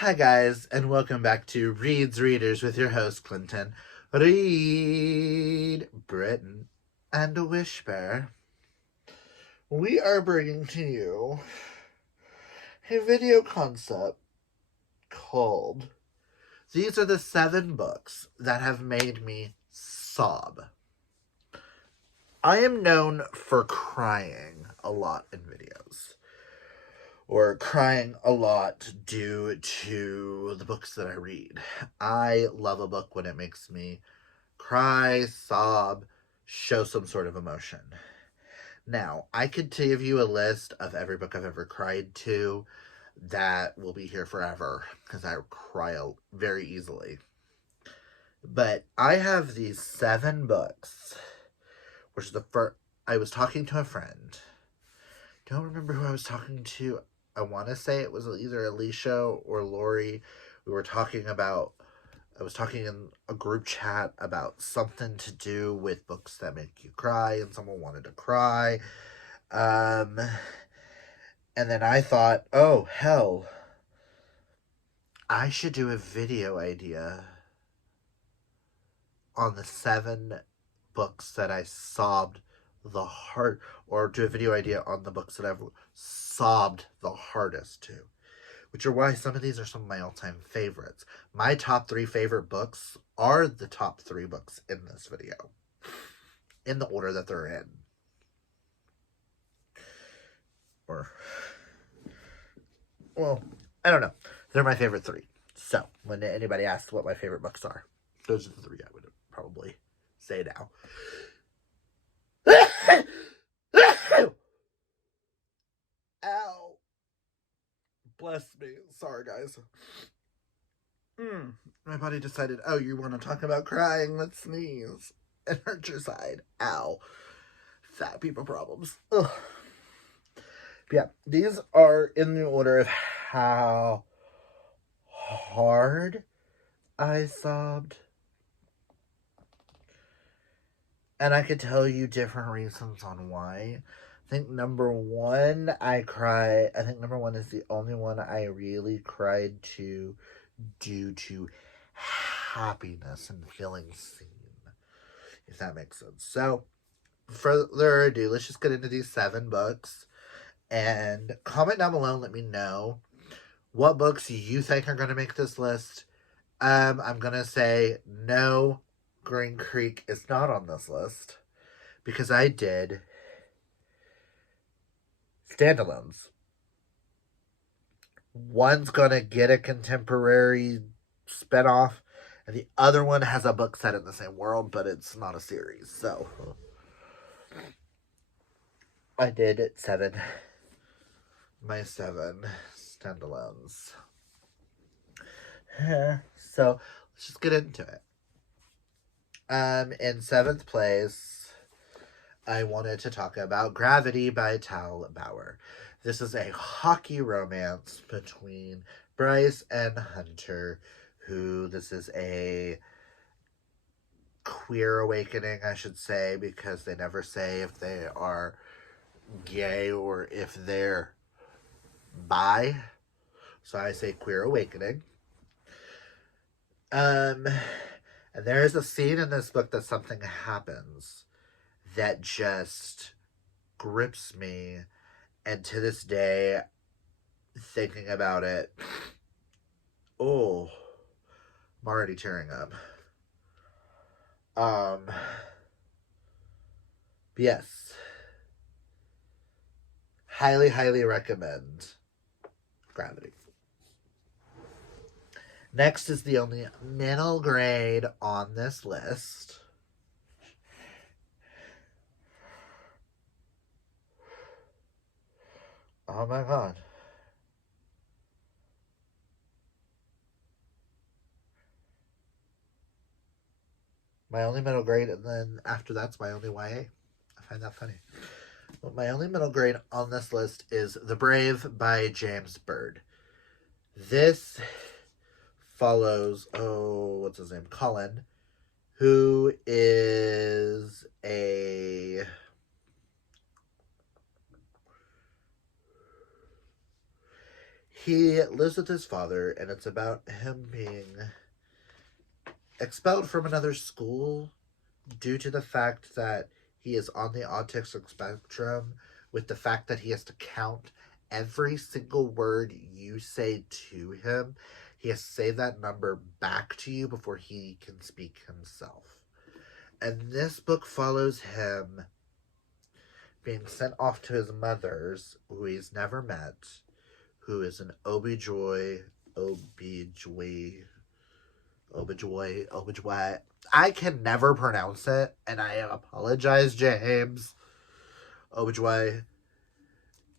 Hi, guys, and welcome back to Reed's Readers with your host, Clinton, Reed, Britain, and a Wishbear. We are bringing to you a video concept called These Are the 7 Books That Have Made Me Sob. I am known for crying a lot in videos, or crying a lot due to the books that I read. I love a book when it makes me cry, sob, show some sort of emotion. Now, I could give you a list of every book I've ever cried to that will be here forever because I cry very easily. But I have these 7 books, which is the first. I was talking to a friend. Don't remember who I was talking to. I want to say it was either Alicia or Lori. We were talking about, I was talking in a group chat about something to do with books that make you cry, and someone wanted to cry. And then I thought, oh, hell, I should do a video idea on the 7 books that I sobbed the hard, or do a video idea on the books that I've sobbed the hardest to, which are why some of these are some of my all-time favorites. My top 3 favorite books are the top 3 books in this video, in the order that they're in. Or, well, I don't know. They're my favorite 3. So, when anybody asks what my favorite books are, those are the 3 I would probably say now. Ow. Bless me. Sorry, guys. My body decided, oh, you want to talk about crying? Let's sneeze. And hurt your side. Ow. Fat people problems. Ugh. But yeah, these are in the order of how hard I sobbed. And I could tell you different reasons on why. I think number 1, I think number 1 is the only one I really cried to due to happiness and feeling seen, if that makes sense. So, further ado, let's just get into these 7 books. And comment down below and let me know what books you think are going to make this list. I'm going to say no, Green Creek is not on this list because I did standalones. One's going to get a contemporary spinoff, and the other one has a book set in the same world, but it's not a series. So, I did 7. My 7 standalones. So, let's just get into it. In 7th place, I wanted to talk about Gravity by Tal Bauer. This is a hockey romance between Bryce and Hunter, this is a queer awakening, I should say, because they never say if they are gay or if they're bi. So I say queer awakening. And there is a scene in this book that something happens that just grips me, and to this day, thinking about it, oh, I'm already tearing up. Yes, highly recommend Gravity. Next is the only middle grade on this list. Oh my god. My only middle grade, and then after that's my only YA. I find that funny. But my only middle grade on this list is The Brave by James Bird. This follows, what's his name? Colin, who is a He lives with his father, and it's about him being expelled from another school due to the fact that he is on the autistic spectrum, with the fact that he has to count every single word you say to him. He has to say that number back to you before he can speak himself. And this book follows him being sent off to his mother's, who he's never met, who is an OBJ. I can never pronounce it, and I apologize, James. Ojibwe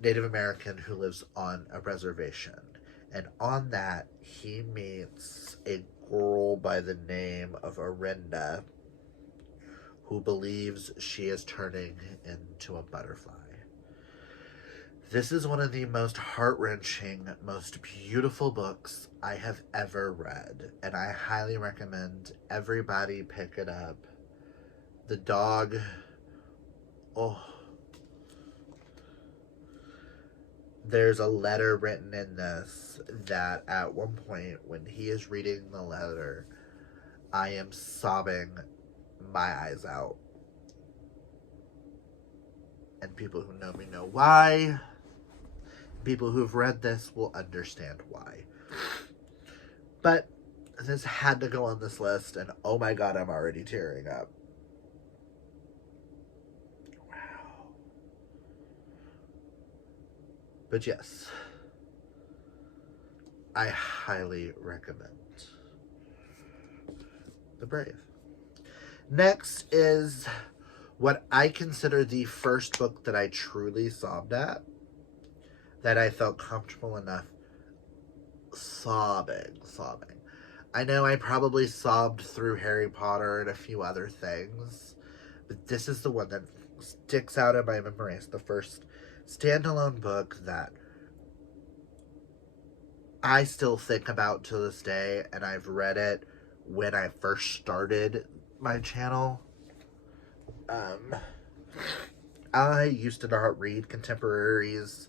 Native American who lives on a reservation. And on that, he meets a girl by the name of Arinda, who believes she is turning into a butterfly. This is one of the most heart-wrenching, most beautiful books I have ever read, and I highly recommend everybody pick it up. The dog, there's a letter written in this that at one point when he is reading the letter, I am sobbing my eyes out. And people who know me know why. People who've read this will understand why. But this had to go on this list, and oh my god, I'm already tearing up. Wow. But yes, I highly recommend The Brave. Next is what I consider the first book that I truly sobbed at, that I felt comfortable enough sobbing. I know I probably sobbed through Harry Potter and a few other things, but this is the one that sticks out in my memory. It's the first standalone book that I still think about to this day, and I've read it when I first started my channel. I used to not read contemporaries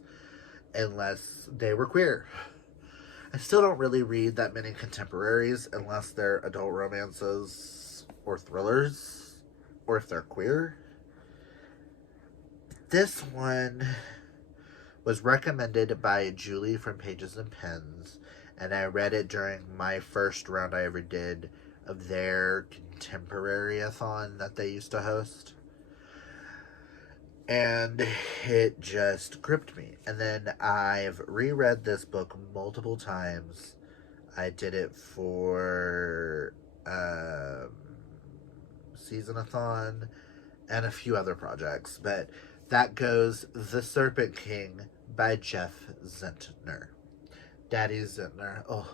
unless they were queer. I still don't really read that many contemporaries unless they're adult romances or thrillers, or if they're queer. This one was recommended by Julie from Pages and Pens, and I read it during my first round I ever did of their contemporary-a-thon that they used to host. And it just gripped me. And then I've reread this book multiple times. I did it for Season-a-thon and a few other projects. But that goes The Serpent King by Jeff Zentner. Daddy Zentner. Oh.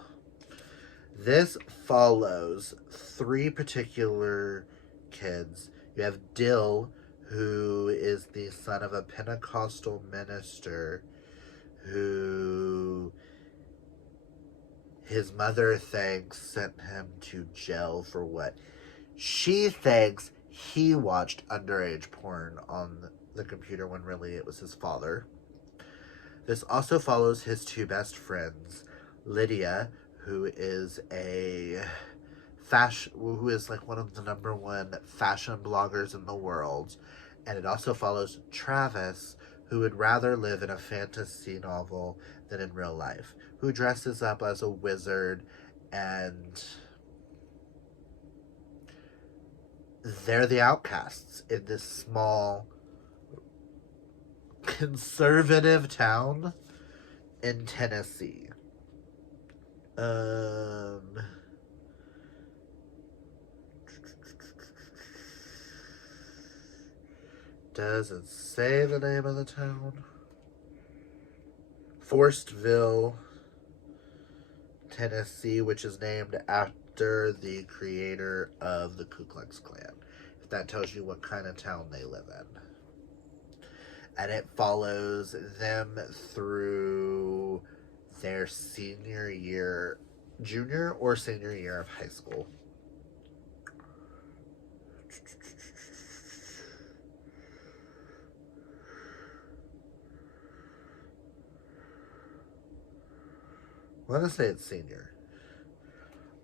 This follows three particular kids. You have Dill, who is the son of a Pentecostal minister who his mother thinks sent him to jail for what she thinks he watched underage porn on the computer when really it was his father. This also follows his two best friends, Lydia, who is who is like one of the #1 fashion bloggers in the world. And it also follows Travis, who would rather live in a fantasy novel than in real life, who dresses up as a wizard, and they're the outcasts in this small conservative town in Tennessee. Doesn't say the name of the town. Forestville, Tennessee, which is named after the creator of the Ku Klux Klan. If that tells you what kind of town they live in. And it follows them through their junior or senior year of high school. I want to say it's senior.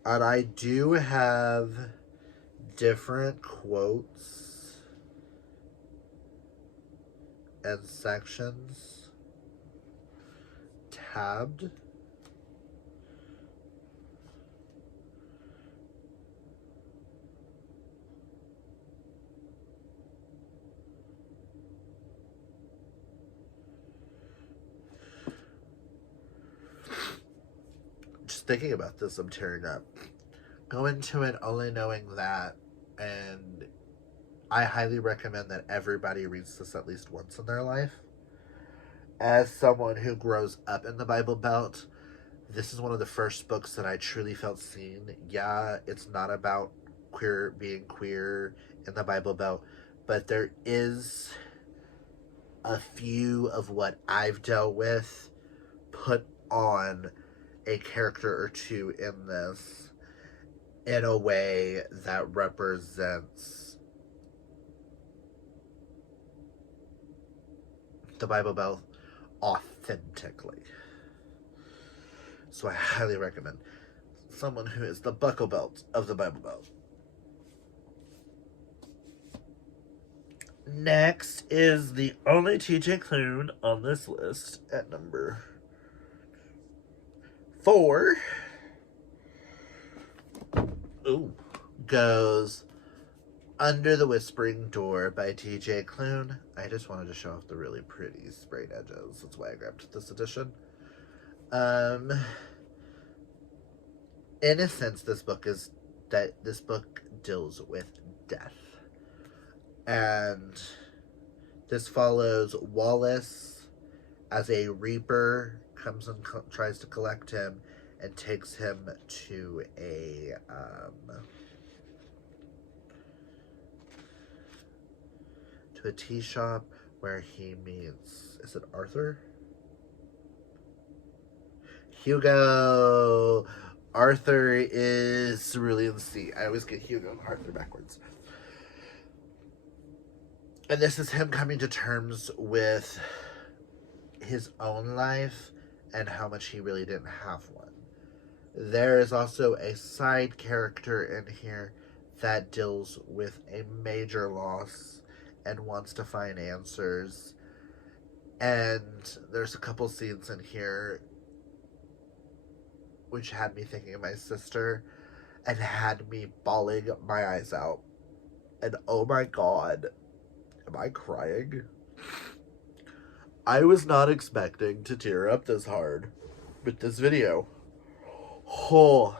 And I do have different quotes and sections tabbed. Just thinking about this, I'm tearing up. Go into it only knowing that, and I highly recommend that everybody reads this at least once in their life. As someone who grows up in the Bible Belt, this is one of the first books that I truly felt seen. Yeah, it's not about being queer in the Bible Belt, but there is a few of what I've dealt with put on a character or two in this in a way that represents the Bible Belt authentically. So I highly recommend someone who is the buckle belt of the Bible Belt. Next is the only TJ Klune on this list at number 4. Ooh, goes Under the Whispering Door by TJ Klune. I just wanted to show off the really pretty sprayed edges. That's why I grabbed this edition. In a sense, this book deals with death. And this follows Wallace as a reaper comes and tries to collect him and takes him to a tea shop where he meets, is it Arthur? Hugo! Arthur is Cerulean Sea. I always get Hugo and Arthur backwards. And this is him coming to terms with his own life and how much he really didn't have one. There is also a side character in here that deals with a major loss and wants to find answers. And there's a couple scenes in here which had me thinking of my sister and had me bawling my eyes out. And oh my god, am I crying? I was not expecting to tear up this hard with this video. Oh.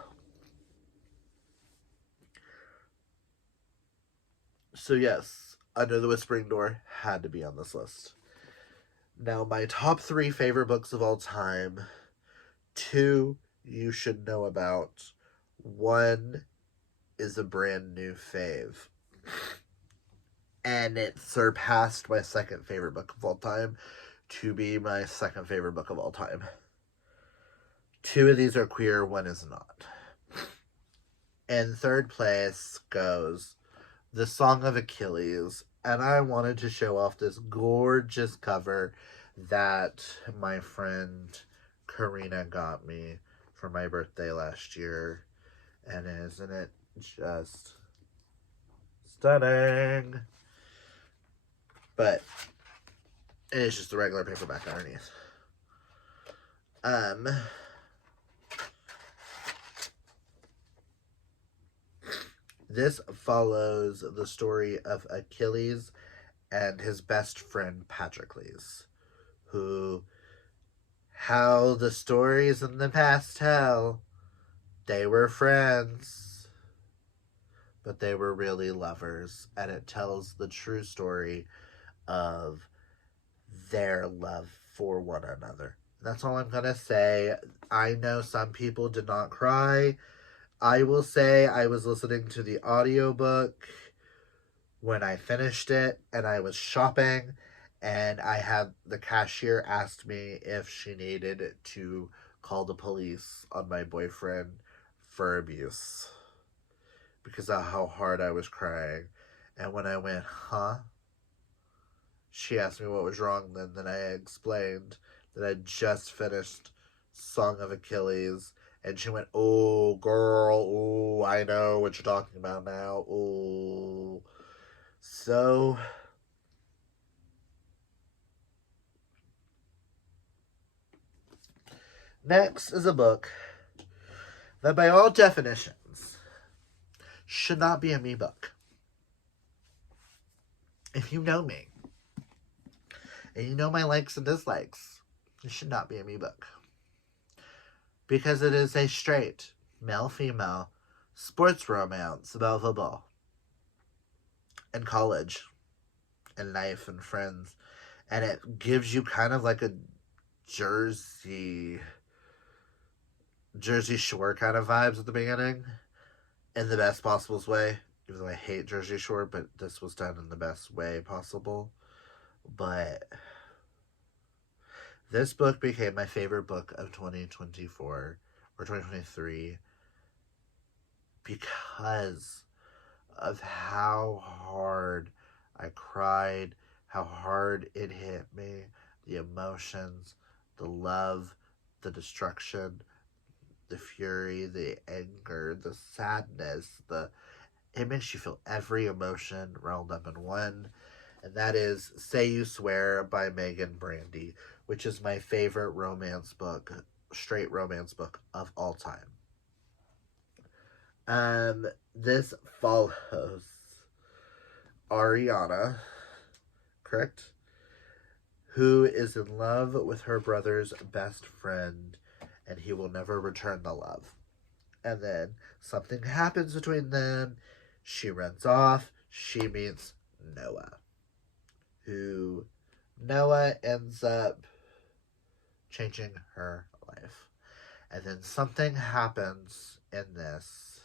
So yes, Under the Whispering Door had to be on this list. Now, my top 3 favorite books of all time. 2 you should know about. 1 is a brand new fave. And it surpassed my second favorite book of all time to be my second favorite book of all time. 2 of these are queer, 1 is not. In third place goes The Song of Achilles. And I wanted to show off this gorgeous cover that my friend Karina got me for my birthday last year. And isn't it just stunning? But it is just a regular paperback underneath. This follows the story of Achilles and his best friend Patroclus, who, how the stories in the past tell, they were friends, but they were really lovers, and it tells the true story of their love for one another. That's all I'm gonna say. I know some people did not cry. I will say I was listening to the audiobook when I finished it, and I was shopping, and I had the cashier asked me if she needed to call the police on my boyfriend for abuse because of how hard I was crying. And when I went, huh? She asked me what was wrong then. Then I explained that I just finished Song of Achilles. And she went, oh, girl, oh, I know what you're talking about now. Oh. So, next is a book that, by all definitions, should not be a me book. If you know me, and you know my likes and dislikes, it should not be a me book. Because it is a straight, male-female, sports romance about football, and college, and life, and friends. And it gives you kind of like a Jersey Shore kind of vibes at the beginning, in the best possible way. Even though I hate Jersey Shore, but this was done in the best way possible. But this book became my favorite book of 2024 or 2023 because of how hard I cried, how hard it hit me, the emotions, the love, the destruction, the fury, the anger, the sadness, it makes you feel every emotion rolled up in one. And that is Say You Swear by Megan Brandy, which is my favorite romance book, straight romance book of all time. This follows Ariana, correct? Who is in love with her brother's best friend, and he will never return the love. And then something happens between them. She runs off. She meets Noah, who Noah ends up changing her life. And then something happens in this,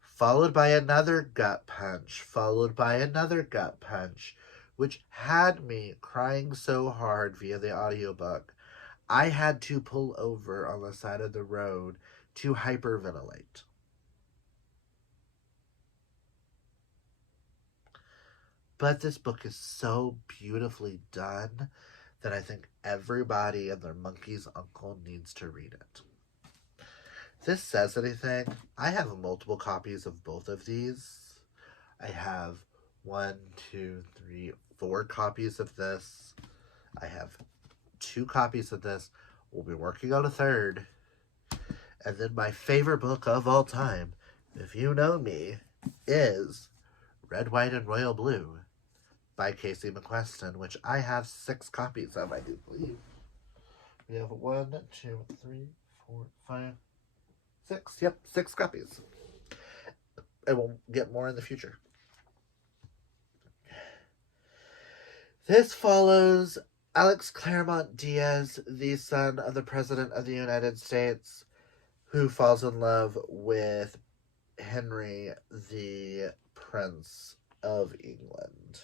followed by another gut punch, followed by another gut punch, which had me crying so hard via the audiobook, I had to pull over on the side of the road to hyperventilate. But this book is so beautifully done that I think everybody and their monkey's uncle needs to read it. If this says anything, I have multiple copies of both of these. I have 4 copies of this. I have 2 copies of this. We'll be working on a third. And then my favorite book of all time, if you know me, is Red, White, and Royal Blue by Casey McQuestion, which I have 6 copies of, I do believe. We have 1, 2, 3, 4, 5, 6. Yep, 6 copies. I will get more in the future. This follows Alex Claremont Diaz, the son of the President of the United States, who falls in love with Henry, the Prince of England.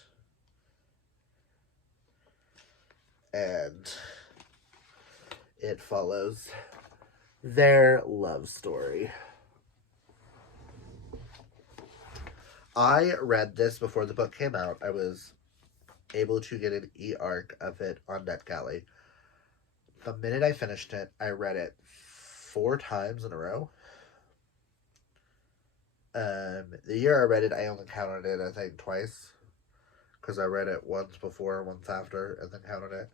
And it follows their love story. I read this before the book came out. I was able to get an e-arc of it on NetGalley. The minute I finished it, I read it 4 times in a row. The year I read it, I only counted it, I think, twice. Because I read it once before, once after, and then counted it.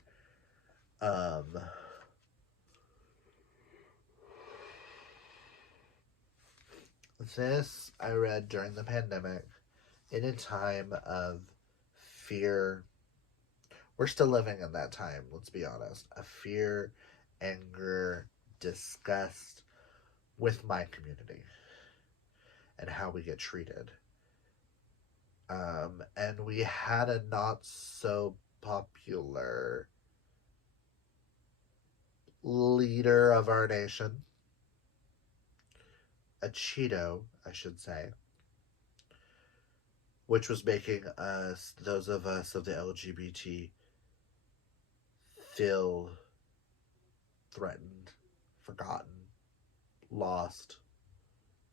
This I read during the pandemic in a time of fear. We're still living in that time, let's be honest. Of fear, anger, disgust with my community and how we get treated. And we had a not so popular leader of our nation, a Cheeto, I should say, which was making us, those of us of the LGBT, feel threatened, forgotten, lost,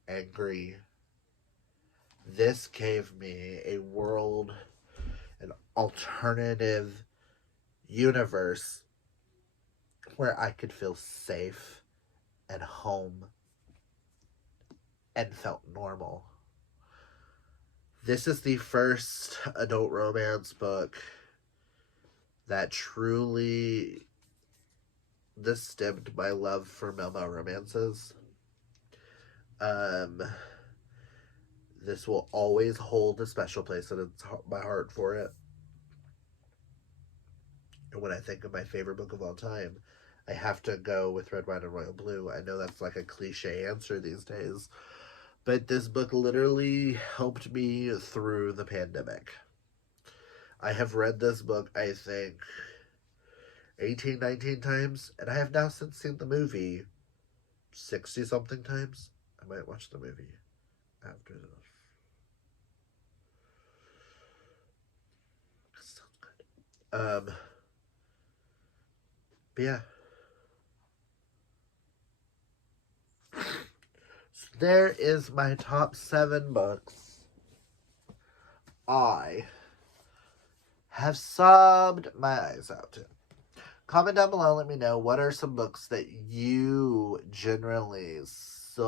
angry. This gave me a world, an alternative universe where I could feel safe and home and felt normal. This is the first adult romance book that truly stemmed my love for male romances. This will always hold a special place in my heart for it. And when I think of my favorite book of all time, I have to go with Red, White, and Royal Blue. I know that's like a cliche answer these days, but this book literally helped me through the pandemic. I have read this book, I think, 18, 19 times, and I have now since seen the movie 60-something times. I might watch the movie after this. Sounds good. But yeah. So there is my top 7 books I have subbed my eyes out to. Comment down below, let me know what are some books that you generally sobbed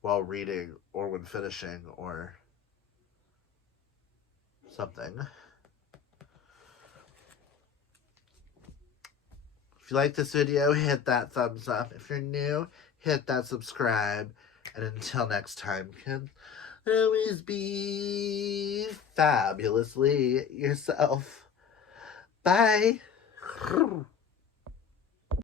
while reading or when finishing or something. If you like this video, hit that thumbs up. If you're new, hit that subscribe. And until next time, can always be fabulously yourself. Bye.